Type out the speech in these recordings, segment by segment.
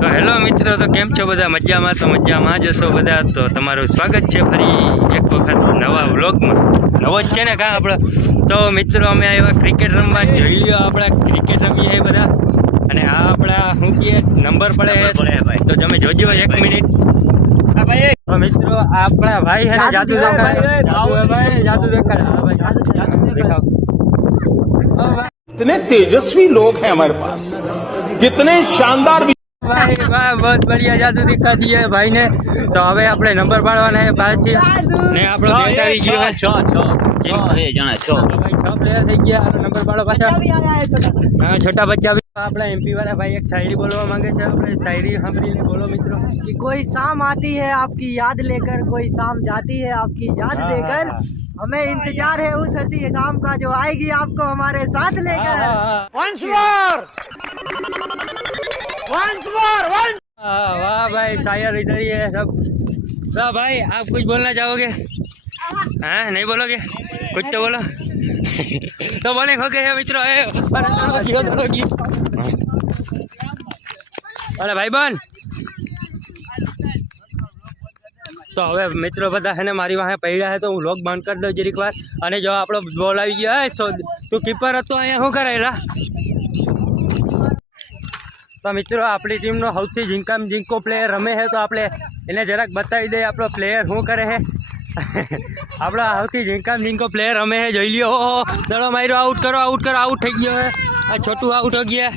તો હેલો મિત્રો, તો કેમ છો બધા? મજામાં? તો મજામાં જ હશો બધા. તો તમારું સ્વાગત છે ફરી એક વખત નવા વ્લોગમાં. નવો જ છે ને કાં આપણે? તો મિત્રો અમે આવ્યા ક્રિકેટ રમવા. જોઈ લ્યો આપણે ક્રિકેટ રમીએ બધા, અને આ આપણા શું કહીએ નંબર પડે. તો તમે જોજો 1 મિનિટ. તો મિત્રો આપણા ભાઈ હે જાદુ દેખાડે. જાદુ દેખાડે. હા ભાઈ, જાદુ દેખાડો. कितने तेजस्वी लोग हैं हमारे पास, कितने शानदार भाई वाह, बहुत बढ़िया जादू दिखा दिया है भाई ने। तो હવે આપણે નંબર પાડવાના છે બારથી, ને આપણો બેટ આવી ગયો છે 6 જણા 6 ભાઈ 6 પ્લેયર થઈ ગયા. આનો નંબર પાડો પાછા. હા, છોટા બચ્ચા भी આપણા એમપી વાળા ભાઈ એક શાયરી બોલવા માંગે છે. આપણે શાયરી સાંભળીને બોલો મિત્રો. कि कोई शाम आती है आपकी याद लेकर, कोई शाम जाती है आपकी याद देकर, हमें इंतजार है उस हंसी शाम का जो आएगी आपको हमारे साथ लेकर। वंस मोर वाह भाई, शायर इधर ही है सब। तो भाई आप कुछ बोलना चाहोगे? हाँ, नहीं बोलोगे? कुछ तो बोलो। तो बोले हो गए मित्रों। अरे भाई बहन, तो હવે મિત્રો બધા હે ને મારી વાહે પડ્યા હે, તો હું વ્લોગ બંધ કરી દઉં જરીક વાર. અને જો આપણો બોલ આવી ગયો. હે તું કીપર હતો અહીંયા, શું કરેલા? તો મિત્રો આપણી ટીમનો સૌથી ઝીંકો પ્લેયર રમે છે, તો આપણે એને જરાક બતાવી દઈએ આપણો પ્લેયર શું કરે છે. આપણા સૌથી ઝીંકો પ્લેયર રમે છે, જોઈ લ્યો. દડો માર્યો, આઉટ કરો. આઉટ થઈ ગયો है। छोटू आउट हो गया।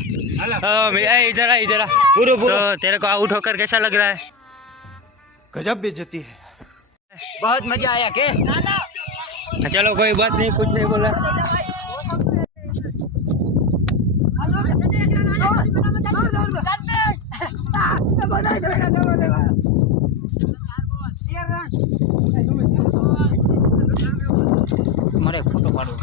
इधर आ। तो तेरे को आउट होकर कैसा लग रहा है? गजब बेइज्जती है। बहुत मजा आया के? चलो कोई बात नहीं, कुछ नहीं बोला। तुम्हारे फोटो फाड़ो।